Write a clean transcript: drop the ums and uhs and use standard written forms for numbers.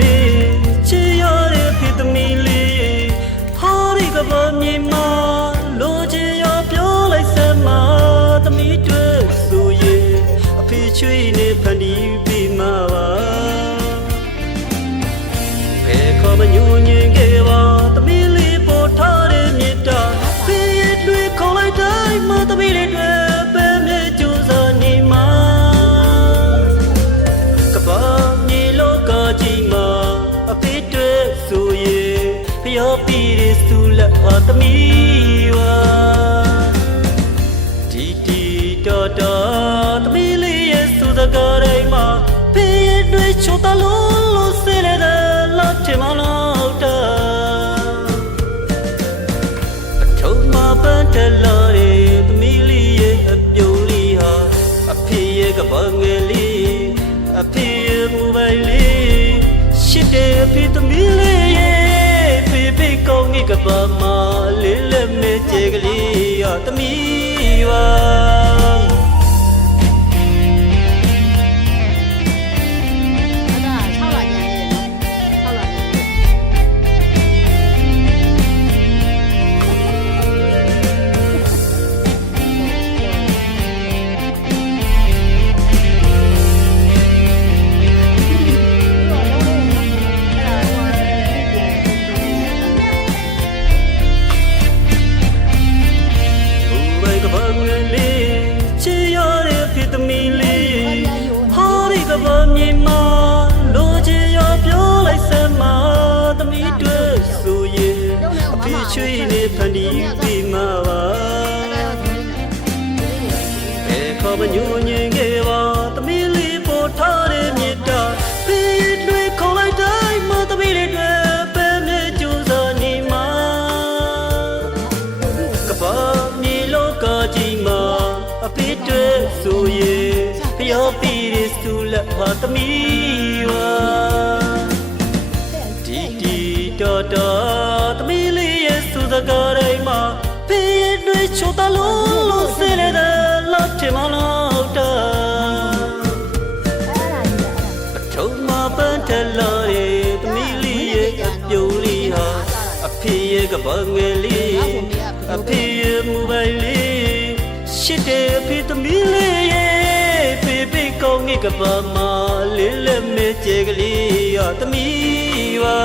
လေးချစ်ရတဲ့ဖြစ်သမီးလေးဟာဒီကဘာမြေမှာလိုချင်ရပြောလိုက်စမ်းမှာသမီးတွေ့ဆိုရင်အဖေချွေးနေဖန်တီးပြီးမှာပါဘယ်ခေါ်မညူညင်ခဲ့ပါသမီးလေးပေါ်ထားတဲ့မြတ်တာဖေးရတွေ့ခေါ်လိုက်တိုင်းမှာသမီးလေးတွေ့ပဲမြေကျူစာနေမှာကဘာမြေလောကကြီးမှာအဖေတွေ့ဆိုရင်ဖျော်ပြီးရစူလက်ဟာသမီးပါတီတီတော်တော်သမီးလေးရဲ့စူတကားတိုင်းမှာဖေးရတွေ့ချိုတလုံးလို့စေလေတဲ့လောက်ချင်မလို့တာအထုံးမပန်းတလာတဲ့သမီးလေးရဲ့အပြုံးလေးဟာအဖေရဲ့ကဘာငယ်လေးအဖေရဲ့မူပိုင်လေးရှစ်တဲ့အဖေသမီးလေးရဲ့ဖေဖေကောင်းကြီးကဘာမလေးလက်မဲ့ကျဲကလေးဟာသမီးပါကဘာမြေမှာလိုချင်ရပြောလိုက်စမ်းမှာသမီးတွေ့ဆိုရင်အဖေချွေးနေဖန်တီးပြီးမှာပါဘယ်ခေါ်မညူညင်ခဲ့ပါသမီးလေးပေါ်ထားတဲ့မြတ်တာဖေးတွေ့ခေါ်လိုက်တိုင်းမှာသမီးလေးတွေ့ပဲမြေကျူစာနေမှာကဘာမြေလောကကြီးမှာအဖေတွေ့ဆိုရင်ဖျော်ပြီးရစူလက်ဟာသမီးပါတီတီတော်တော်သမီးလေးရဲ့စူတကားတိုင်းမှာဖေးရတွေ့ချိုတလုံးလို့စေလေတဲ့လောက်ချင်မလို့တာအထုံးမပန်းတလာတဲ့သမီးလေးရဲ့အပြုံးလေးဟာအဖေရဲ့ကဘာငယ်လေးအဖေရဲ့မူပိုင်လေးရှစ်တဲ့အဖေသမီးလေးရဲ့ဖေဖေကောင်းကြီးကဘာမလေးလက်မဲ့ကျဲကလေးဟာသမီးပါ